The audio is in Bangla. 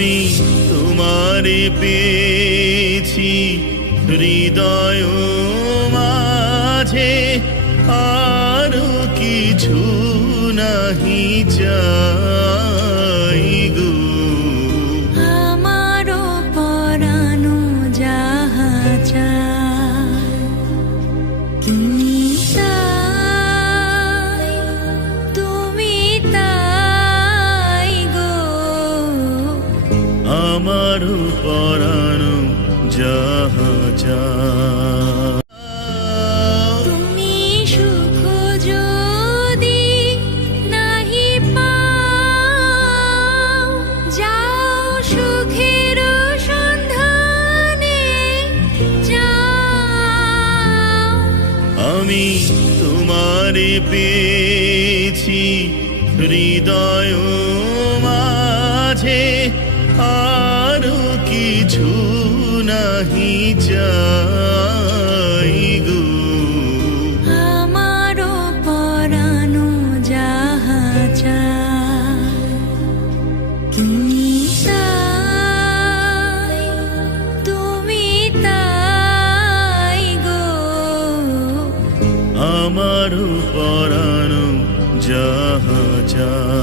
আমি তোমারে পেয়েছি হৃদয় মাঝে, আরো কিছু নাহি চাই গো। আমারও পরানো যাহা চায় তুমি তাই, তুমি তাই গো। আমারও পরানো যাহা চায়। তুমি সুখ যদি নাহি পাও, যাও সুখের সন্ধানে যাও। আমি তোমারে পেয়েছি হৃদয় মাঝে, আরো কিছু নাহি চাই গো। আমারও পরানো যাহা চায় তুমি তাই, তুমি তাই গো। আমারও পরানো যাহা চায়।